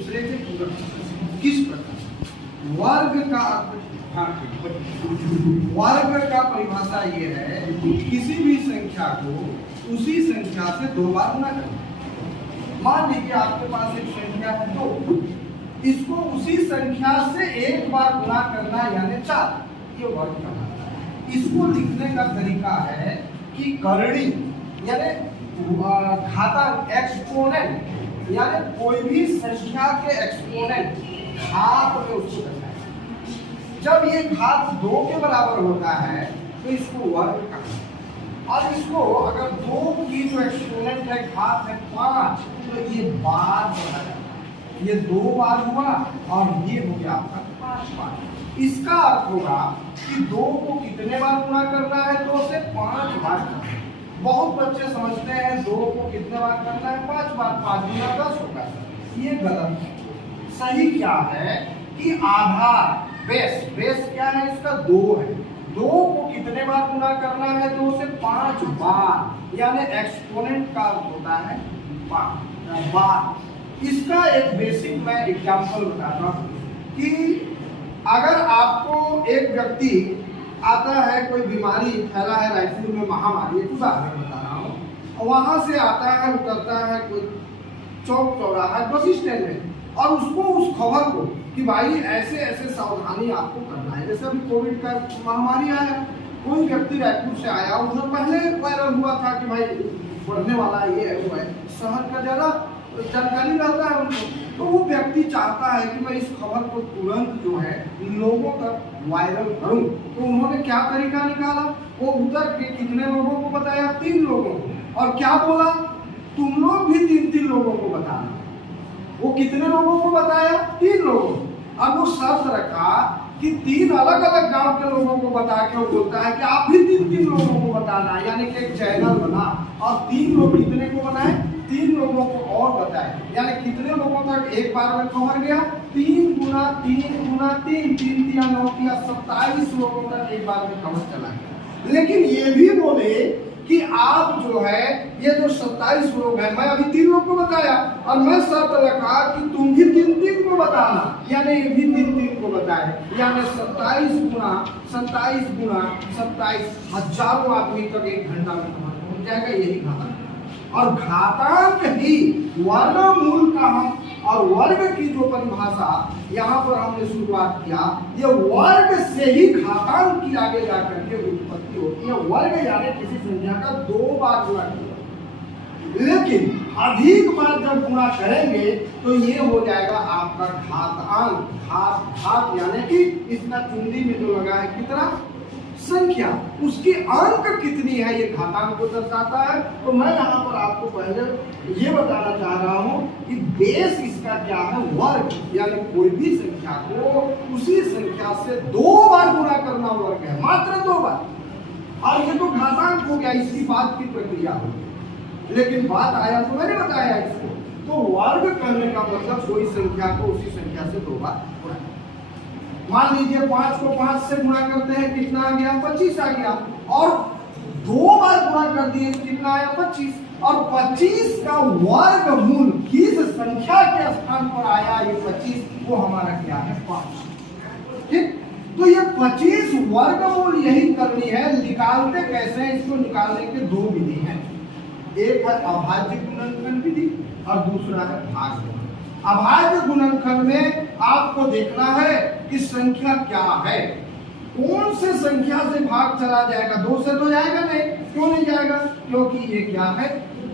दूसरे से पूरक। किस प्रकार? वर्ग का परिभाषा ये है कि किसी भी संख्या को उसी संख्या से 2 बार गुणा करना। मान लीजिए आपके पास एक संख्या है 2, इसको उसी संख्या से 1 बार गुणा करना यानी 4, ये वर्ग कहलाता है। इसको लिखने का तरीका है कि करणी यानी घातांक एक्सपोनेंट, यानी कोई भी संख्या के एक्सपोनेंट घात में उसको करना है। जब ये घात 2 के बराबर होता है तो इसको वर्ग कहते हैं। और इसको अगर 2 की जो एक्सपोनेंट है घात है 5, तो ये बार बढ़ा जाता है। ये 2 बार हुआ और ये हो गया आपका 5 बार। इसका अर्थ होगा कि 2 को कितने बार गुणा करना है? 2 से 5 बार करना है। बहुत बच्चे समझते हैं 2 को कितने बार करना है? 5 बार। 5 गुना 10 होगा। ये गलत है। सही क्या है कि आधार बेस क्या है इसका? 2 है। 2 को कितने बार गुणा करना है? 2 से 5 बार, यानी एक्सपोनेंट का अर्थ होता है बार। इसका एक बेसिक मैं एग्जांपल बताता हूँ कि अगर आपको एक व्यक्ति आता है, कोई बीमारी फैला है रायपुर में, महामारी, एक उदाहरण बता रहा हूँ, वहां से आता है, उतरता है कोई चौक चौराहा बस स्टैंड में, और उसको उस खबर को कि भाई ऐसे ऐसे सावधानी आपको करना है। जैसे अभी कोविड का महामारी आया, कोई व्यक्ति रायपुर से आया, उधर पहले वायरल हुआ था कि भाई बढ़ने वाला ये है वो है, शहर का ज्यादा जानकारी रहता है उनको, तो वो व्यक्ति चाहता है कि मैं इस खबर को तुरंत जो है लोगों तक वायरल करूं। तो उन्होंने क्या तरीका निकाला? वो उतर के कितने लोगों को बताया? 3 लोगों को। और क्या बोला? तुम लोग भी 3-3 लोगों को बताना। वो कितने लोगों को बताया? 3 लोगों। अब वो शर्त रखा कि 3 अलग अलग गांव के लोगों को बता के वो बोलता है कि आप भी 3-3 लोगों को बताना, यानी कि एक चैनल बना और 3 लोग कितने को बनाए? 3 लोगों को और बताए, यानी कितने लोगों तक एक बार में खबर गया? 3 गुना 3 गुना 3, 3 तिया 9 तिया 27 लोगों तक एक बार में खबर चला गया। लेकिन ये भी बोले कि आप जो है ये जो 27 लोग हैं, मैं अभी 3 लोग को बताया और मैं शर्त रखा कि तुम भी 3-3 को बताना, यानी ये भी 3-3 को बताए, यानी 27 गुना 27 हजारों आदमी तक 1 घंटा में खबर पहुंच जाएगा। यही घातांक। और घातांक ही वर्गमूल का हम और वर्ग की जो परिभाषा यहाँ पर हमने शुरुआत किया, ये वर्ग से ही घातांक की आगे जाकर के उत्पत्ति होती है। वर्ग यानी किसी संख्या का 2 बार गुणा किया, लेकिन अधिक बार जब गुणा करेंगे तो ये हो जाएगा आपका घातांक। घात यानी कि इसका चुंडी में जो लगा है कितना? संख्या, उसकी अंक कितनी है, ये घातांक को दर्शाता है। तो मैं यहाँ पर आपको पहले ये बताना चाह रहा हूँ कि बेस इसका क्या है? वर्ग, यानी कोई भी संख्या को उसी संख्या से 2 बार गुणा करना वर्ग है, मात्र 2 बार। और ये तो घातांक हो गया, इसकी बात की प्रक्रिया होगी। लेकिन बात आया तो मैंने बताया इसको, तो वर्ग करने का मतलब कोई संख्या को उसी संख्या से 2 बार गुणा। मान लीजिए 5 को 5 से गुणा करते हैं, कितना आ गया? 25 आ गया। और 2 बार गुणा कर दिए तो कितना आया? 25। और 25 का वर्गमूल किस संख्या के स्थान पर आया? ये 25, वो हमारा क्या है? 5। ठीक, तो ये 25 वर्गमूल यही करनी है। निकालते कैसे हैं? इसको निकालने के 2 विधि हैं। एक है अभाज्य गुणनखंड विधि और दूसरा है भाज्य। अभाज्य गुणनखंड में आपको देखना है कि संख्या क्या है, कौन से संख्या से भाग चला जाएगा? 2 से तो जाएगा नहीं। क्यों नहीं जाएगा? क्योंकि ये क्या है?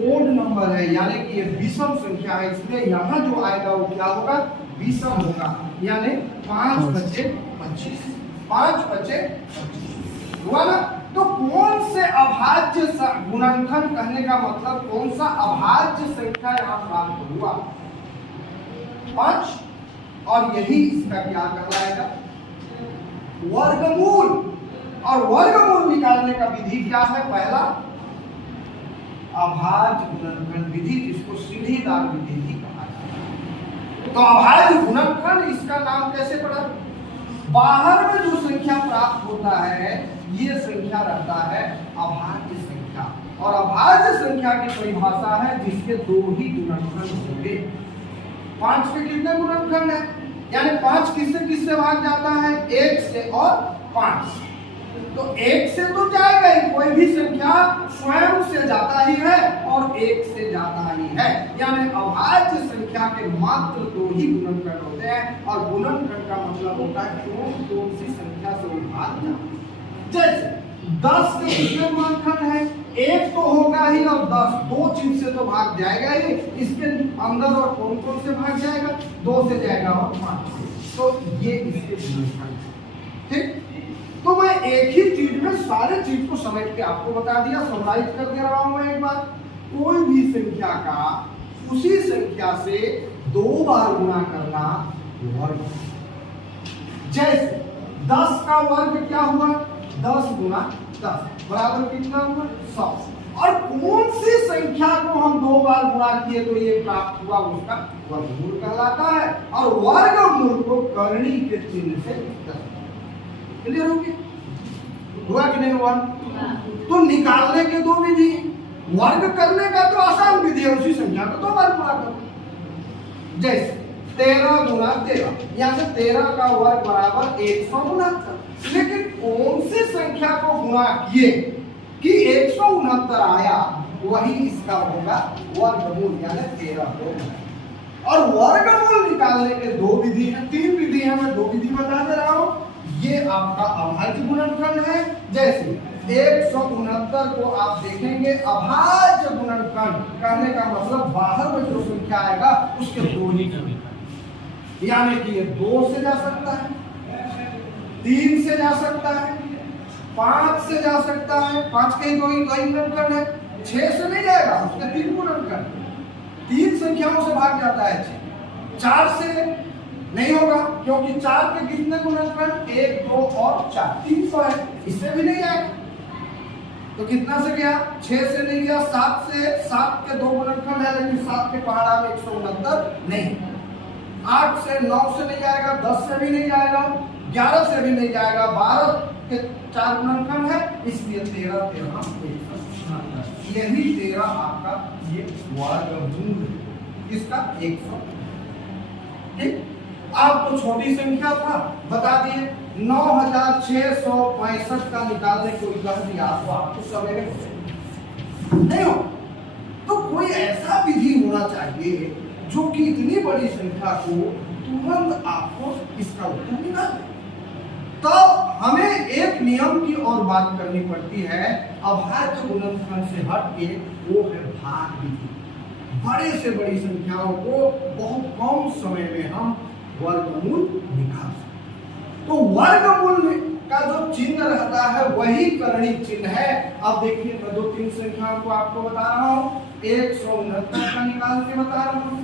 ओड नंबर है, यानी कि ये विषम संख्या है, इसलिए यहाँ जो आएगा वो क्या होगा? विषम होगा, यानी 5 बचे 25। 5 बचे 25 हुआ ना? तो कौन से अभाज्य गुणनखंड कहने का मतलब कौन सा अभाज्य संख्या यहाँ प्राप्त हुआ? 5। और यही इसका क्या कहलाएगा? वर्गमूल। और वर्गमूल निकालने का विधि क्या है? पहला अभाज्य गुणनखंड विधि, जिसको सीढ़ीदार विधि भी कहा जाता है। तो अभाज्य गुणनखंड, इसका नाम कैसे पड़ा? बाहर में जो संख्या प्राप्त होता है ये संख्या रहता है अभाज्य संख्या, और अभाज्य संख्या की परिभाषा है जिसके 2 ही गुणनखंड होंगे। 5 के कितने गुणनखंड है? यानी 5 किससे किससे भाग जाता है? 1 से और 5। तो 1 से तो जाएगा ही, कोई भी संख्या स्वयं से जाता ही है और 1 से जाता ही है। यानी अभाज्य संख्या के मात्र 2 ही गुणनखंड होते हैं और गुणनखंड का मतलब होता है कौन सी संख्या से वो भाग जाता है। जैसे 10 के कितने गुणनखंड है? 1 तो होगा ही और 10 दो चीज से तो भाग जाएगा ही। इसके अंदर और कौन कौन से भाग जाएगा? 2 से जाएगा और 5 से। तो ये इसके गुणनखंड है। ठीक, तो मैं एक ही चीज में सारे चीज को समेट के आपको बता दिया, समराइज कर दे रहा हूं मैं एक बार। कोई भी संख्या का उसी संख्या से 2 बार गुणा करना वर्ग। जैसे 10 का वर्ग क्या हुआ? 10 गुना 10 बराबर कितना हुआ? 100। और कौन सी संख्या को हम 2 बार गुणा किए तो ये प्राप्त हुआ? उसका वर्गमूल कहलाता है। और वर्गमूल को करणी के चिन्ह से क्लियर हो गया? हुआ कि नहीं हुआ? तो निकालने के 2 विधि, वर्ग करने का तो आसान विधि है, उसी संख्या को 2 बार गुणा करो। जैसे 13 गुना 13, यहाँ से 13 का वर्ग बराबर 169। लेकिन कौन सी संख्या को गुणा किए कि 169 आया, वही इसका होगा वर्गमूल, यानी 13 होगा। और वर्गमूल निकालने के 2 विधि है, 3 विधि है, मैं 2 विधि बता दे रहा हूं। ये आपका अभाज्य गुणनखंड है। जैसे 169 को आप देखेंगे अभाज्य गुणनखंड कहने का मतलब बाहर में जो संख्या आएगा उसके 2 ही गुणनखंड, यानी कि ये 2 से जा सकता है, 3 से जा सकता है, 5 से जा सकता है, 5 के 2 ही गुणनखंड है। 6 से नहीं जाएगा, उसके 3 गुणनखंड, 3 संख्याओं से भाग जाता है 6। 4 से नहीं होगा क्योंकि 4 के कितने गुणनखंड? 1, 2 और 4, 300 है, इससे भी नहीं आएगा। तो कितना से गया? 6 से नहीं गया, 7 से। 7 के 2 गुणनखंड है लेकिन 7 के पहाड़ा में 169 नहीं। 8 से 9 से नहीं जाएगा, 10 से भी नहीं जाएगा, 11 से भी नहीं जाएगा, 12 के 4 गुणनखंड है, इसलिए 13 13 169। यही 13 आपका ये वर्गमूल है इसका 100। ठीक, आपको छोटी संख्या था बता दिए, 9665 का निकालने को कह दिया तो आपको सवेरे नहीं हो। तो कोई ऐसा विधि होना चाहिए जो कि इतनी बड़ी संख्या को तुरंत आपको इसका उत्तर निकाल दे। तब हमें एक नियम की और बात करनी पड़ती है अभाज्य गुणनखंड से हट के, वो है भाग विधि। बड़े से बड़ी संख्याओं को बहुत कम समय में हम वर्गमूल निकाल सकते। तो वर्गमूल का जो चिन्ह रहता है वही करणी चिन्ह है। अब देखिए मैं 2-3 संख्याओं को आपको बता रहा हूं। 169 का निकाल के बता रहा हूं।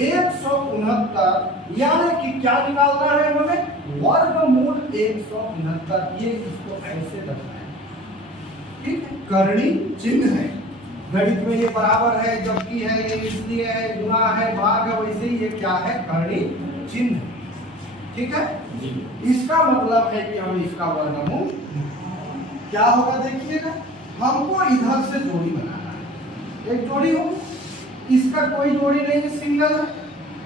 169 यानी कि क्या निकालना है हमें? वर्गमूल 169। ये इसको ऐसे रखना है, ठीक है? करणी चिन्ह है। गणित में ये बराबर है, जबकि है, ये इसलिए है, गुणा है, भाग है, वैसे ही ये क्या है? करणी चिन्ह। ठीक है, इसका मतलब है कि हमें इसका वर्गमूल क्या होगा देखिएगा। हमको इधर से जोड़ी बनाना है, एक जोड़ी हो, इसका कोई जोड़ी नहीं है, सिंगल है।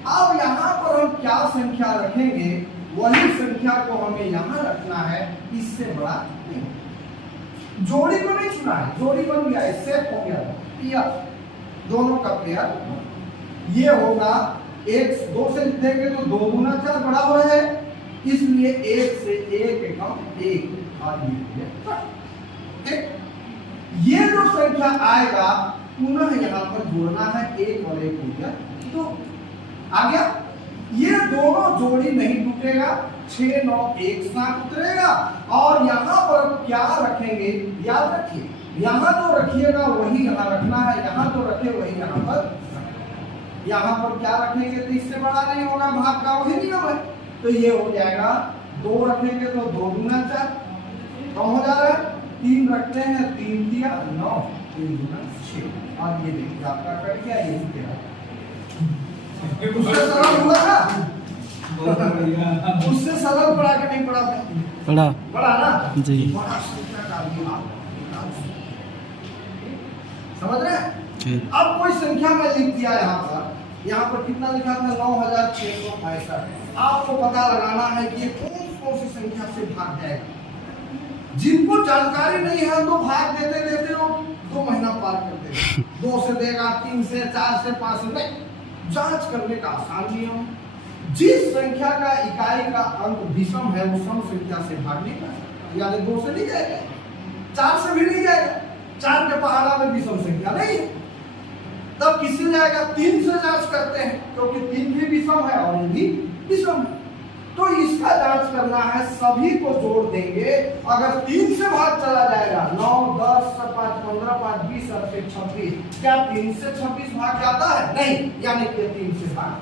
अब यहाँ पर हम क्या संख्या रखेंगे, वही संख्या को हमें यहाँ रखना है, इससे बड़ा नहीं। जोड़ी को नहीं चुना है, जोड़ी बन गया, सेट हो गया, पेयर, दोनों का पेयर। ये होगा 1 2 से देंगे तो 2 गुना 4 बराबर है, इसलिए 1 से 1 कम 1 और ये। ये जो संख्या आएगा पुनः यहाँ पर जोड़ना है, 1 और 1 हो गया, तो आ गया। ये दोनों जोड़ी नहीं टूटेगा, 6 9 एक साथ उतरेगा। और यहाँ पर क्या रखेंगे याद रखिए, यहाँ जो रखिएगा वही यहाँ रखना है, यहाँ जो रखे वही यहाँ पर। यहाँ पर क्या रखेंगे तो इससे बड़ा नहीं होगा, भाग का वही नियम है। तो ये हो जाएगा 2 रखेंगे तो 2 गुना 4 कम हो जा रहा है, 3 रखते हैं 3 दिया 9, 3 गुना 6 और ये देखिए आपका कट गया, ये तेरा उससे सरल हुआ था, उससे सरल पढ़ा के नहीं पढ़ा पढ़ा ना जी, बड़ा संख्या का समझ रहे हैं। अब कोई संख्या में लिख दिया यहाँ पर यहाँ पर कितना लिखा था 9665। आपको पता लगाना है कि ये कौन सी संख्या से भाग जाएगा। जिनको जानकारी नहीं है तो भाग देते देते वो 2 महीना पार कर देगा। 2 से देगा, 3 से, 4 से, 5 से नहीं। जांच करने का आसान नियम, जिस संख्या का इकाई का अंक विषम है वो सम संख्या से भाग नहीं कर सकता। यानी 2 से नहीं जाएगा, 4 से भी नहीं जाएगा, 4 के पहाड़ा में विषम संख्या नहीं है। तब किससे जाएगा? 3 से जांच करते हैं, क्योंकि 3 भी विषम है और ये भी विषम है। तो इसका जांच करना है, सभी को जोड़ देंगे। अगर 3 से भाग चला जाएगा 9, 10, 5, 15, 5, 20, 26, क्या 3 से 26 भाग जाता है? नहीं, यानी कि 3 से भाग।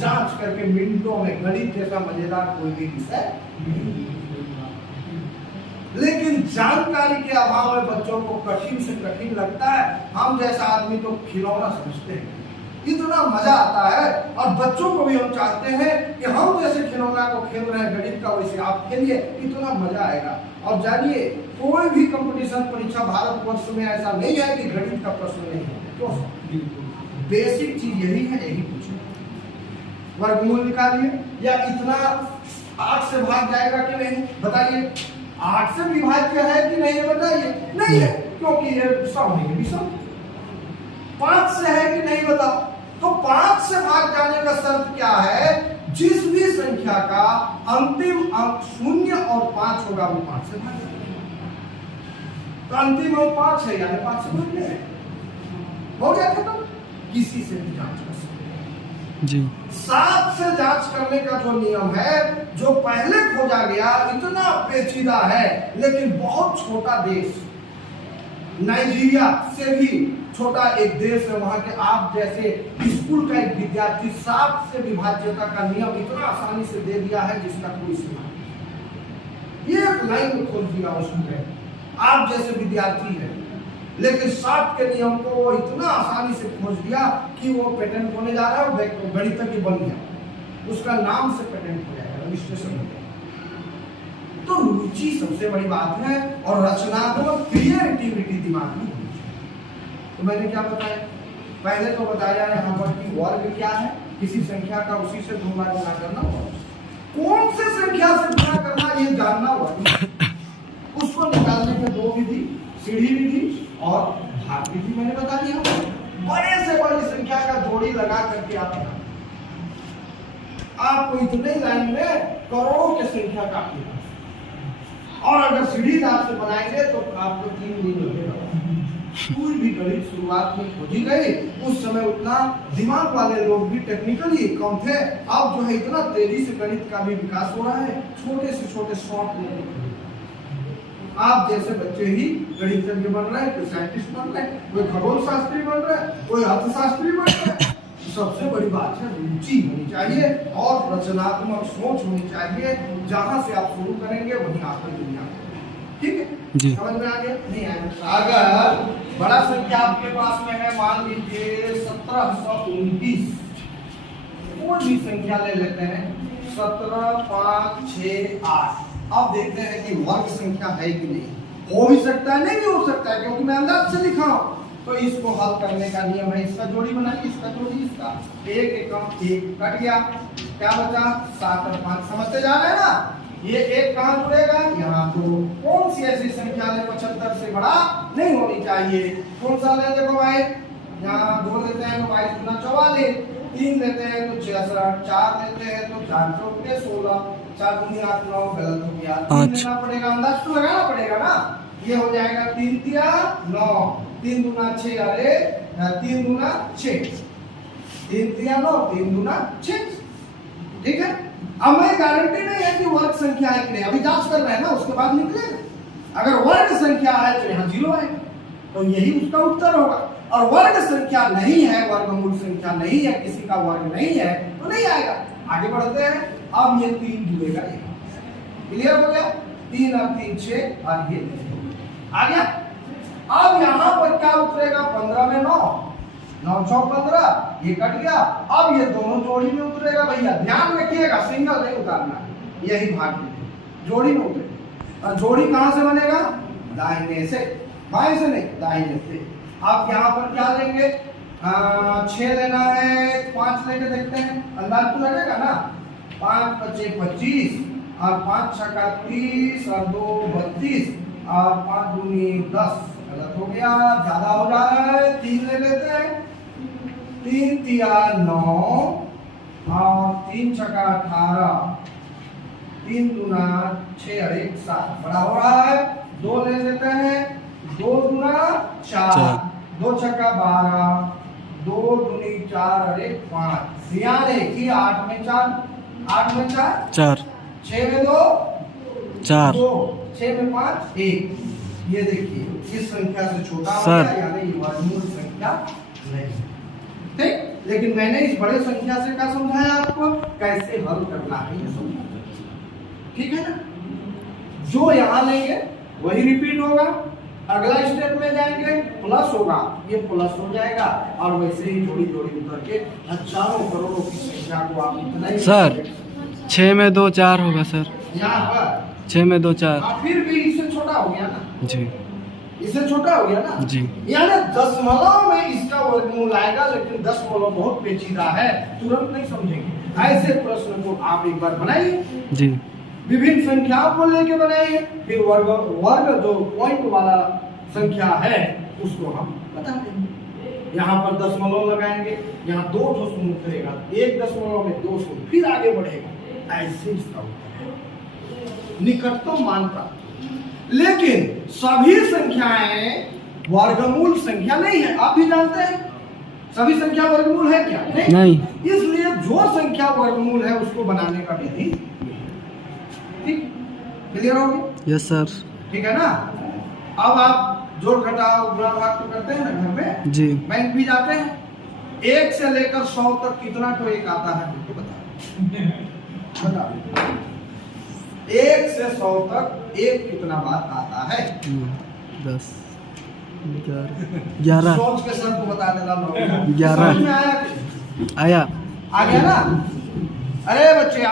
जांच करके मिनटों में, गणित जैसा मजेदार कोई भी विषय नहीं। लेकिन जानकारी के अभाव में बच्चों को कठिन से कठिन लगता है। हम जैसा आदमी तो खिलौना समझते हैं, इतना मजा आता है। और बच्चों को भी हम चाहते हैं कि हम जैसे खिलौना को खेल रहे हैं गणित का, वैसे आप खेलिए, इतना मजा आएगा। और जानिए, कोई भी कंपटीशन परीक्षा भारतवर्ष में ऐसा नहीं है कि गणित का प्रश्न नहीं है। तो बेसिक चीज यही है, यही पूछो। वर्गमूल निकालिए, या इतना 8 से भाग जाएगा कि नहीं बताइए। 8 से विभाज्य है कि नहीं बताइए। नहीं है, क्योंकि ये सम है, विषम। 5 से है कि नहीं बताओ। तो 5 से भाग जाने का शर्त क्या है? जिस भी संख्या का अंतिम अंक 0 और 5 होगा वो 5 से भाग जाएगा। तो अंतिम अंक 5 है, यानी 5 से भाग जाएगा, हो गया खत्म। किसी से भी जांच कर सकते जी। 7 से जांच करने का जो नियम है, जो पहले खोजा गया, इतना पेचीदा है, लेकिन बहुत छोटा देश, नाइजीरिया से भी छोटा एक देश है, वहां के आप जैसे स्कूल का एक विद्यार्थी 7 से विभाज्यता का नियम इतना आसानी से दे दिया है जिसका कोई सीमा नहीं। ये एक लाइन में खोल दिया उसने, आप जैसे विद्यार्थी है, लेकिन 7 के नियम को वो इतना आसानी से खोज दिया कि वो पेटेंट होने जा रहा है, गणितज्ञ बन गया, उसका नाम से पेटेंट हो जाएगा, रजिस्ट्रेशन हो जाएगा। तो रुचि सबसे बड़ी बात है, और रचनात्मक क्रिएटिविटी दिमाग में होनी चाहिए। तो मैंने क्या बताया? पहले तो बताया यहाँ पर कि वर्ग क्या है, किसी संख्या का उसी से 2 बार गुणा करना होगा। कौन से संख्या से गुणा करना ये जानना होगा। उसको निकालने के 2 विधि, सीढ़ी विधि और भाग विधि मैंने बता दिया। बड़े से बड़ी संख्या का जोड़ी लगा करके आपको इतने लाइन में करोड़ों की संख्या काटनी है। और अगर सीढ़ीदार से बनाएंगे तो आपको 3 दिन लगेगा। कोई भी गणित शुरुआत में खोजी गई, उस समय उतना दिमाग वाले लोग भी टेक्निकली कम थे। अब जो है इतना तेजी से गणित का भी विकास हो रहा है, छोटे से छोटे शॉर्ट में आप जैसे बच्चे ही गणितज्ञ बन रहे हैं, कोई साइंटिस्ट बन रहे हैं, कोई खगोल शास्त्री बन रहे हैं, कोई अर्थशास्त्री बन रहे हैं। सबसे बड़ी बात है रुचि होनी चाहिए और रचनात्मक सोच होनी चाहिए। जहां से आप शुरू करेंगे वहीं आपकी दुनिया, ठीक है जी। समझ में आ गया? नहीं आया? अगर बड़ा संख्या आपके पास में है, मान लीजिए 1729, कोई भी संख्या ले लेते हैं, 17, 5, 6, 8। अब देखते हैं कि वर्ग संख्या है कि नहीं। हो भी सकता है, नहीं भी हो सकता है, क्योंकि मैं अंदाज से लिखा हूं। तो इसको हल करने का नियम है, इसका जोड़ी बनाइए, इसका जोड़ी, इसका 1 एकम 1 कट गया, क्या बचा? 7 और 5। समझते जा रहे हैं ना? ये 1 कहां जुड़ेगा? यहाँ। तो कौन सी ऐसी संख्या है 75 से बड़ा नहीं होनी चाहिए? कौन सा ले? देखो भाई, यहाँ 2 लेते हैं तो 22 गुना 44, 3 लेते हैं तो 66, 4 लेते हैं तो 4 चौके 16, 4 दूनी 8, 9, गलत हो गया। 3 लेना पड़ेगा, अंदाज तो लगाना पड़ेगा ना। ये हो जाएगा 3 तिया 9, 3 दूना 6, अरे 3 दूना 6, 3 तिया 9, 3 दूना 6, ठीक है। अब मैं गारंटी नहीं है कि वर्ग संख्या है कि नहीं, अभी जांच कर रहे हैं ना, उसके बाद निकलेगा। अगर वर्ग संख्या है तो यहाँ 0 आएगा, तो यही उसका उत्तर होगा। और वर्ग संख्या नहीं है, वर्गमूल संख्या नहीं है, किसी का वर्ग नहीं है, तो नहीं आएगा। आगे बढ़ते हैं। अब ये 3 जुड़ेगा, क्लियर हो गया? 3 और 3 6, और ये आ गया। अब यहाँ पर क्या उतरेगा? 15 में 9, 9 चौक 15, ये कट गया। अब ये दोनों जोड़ी में उतरेगा। भैया ध्यान रखिएगा, सिंगल नहीं उतारना, यही भाग जोड़ी में उतरेगा। और जोड़ी कहां से बनेगा? दाहिने से, बाएं से नहीं, दाहिने से। आप यहाँ पर क्या लेंगे? 6 लेना है, 5 लेके देखते हैं, अंदाज तो लगेगा ना। 5 बचे 25 और 5 छक्का 30 और 2 32 और 5 दूनी 10। गलत हो गया, ज्यादा हो जा रहा है। 3 ले लेते हैं, 3 तिया 9 और 3 छक्का 18, 3 दूना 6 और 1 7, बड़ा हो रहा है। 2 ले लेते हैं, 2 दूना 4, 2 छक्का 12, 2 दूनी 4 और 1 5। यानी कि 8 में 4, 8 में 4, 6 में 2, 2, 6 में 5 1। ये देखिए इस संख्या से छोटा हो गया, यानी ये वर्गमूल संख्या नहीं। ठीक, लेकिन मैंने इस बड़े संख्या से क्या समझाया आपको, कैसे हल करना है ये समझाया। ठीक है ना, जो यहाँ लेंगे वही रिपीट होगा, अगला स्टेप में जाएंगे प्लस होगा, ये प्लस हो जाएगा और वैसे ही जोड़ी जोड़ी करके हजारों करोड़ों की संख्या को आप इतना ही सर 6 में 2 4 होगा सर, यहाँ पर 6 में 2 4। फिर भी इससे छोटा हो गया ना जी, इससे छोटा हो गया ना जी। यानी दशमलव में इसका वर्गमूल आएगा, लेकिन दशमलव बहुत पेचीदा है, तुरंत नहीं समझेंगे। ऐसे प्रश्न को आप एक बार बनाइए जी, विभिन्न संख्याओं को लेके बनाइए, फिर वर्ग जो पॉइंट वाला संख्या है उसको हम बता देंगे। यहाँ पर दशमलव लगाएंगे, यहाँ 2 शून्य करेगा, 1 दशमलव में 2 शून्य, फिर आगे बढ़ेगा। ऐसे इसका उत्तर है निकटतम मान प्राप्त। लेकिन सभी संख्याएं वर्गमूल संख्या नहीं है, आप भी जानते हैं सभी संख्या वर्गमूल है क्या? नहीं। इसलिए जो संख्या वर्गमूल है उसको बनाने का विधि। ठीक, क्लियर हो गया? Yes sir. ठीक है ना। अब आप जोड़ घटाव गुणा भाग तो करते हैं ना घर में जी, बैंक भी जाते हैं। 1 से लेकर 100 तक कितना तो एक आता है मुझको बता 1 से 100 तक एक कितना बार आता है? 10 11 सोच के सर को बता देना। 11 समझ में आया? आया। आ गया ना? अरे बच्चे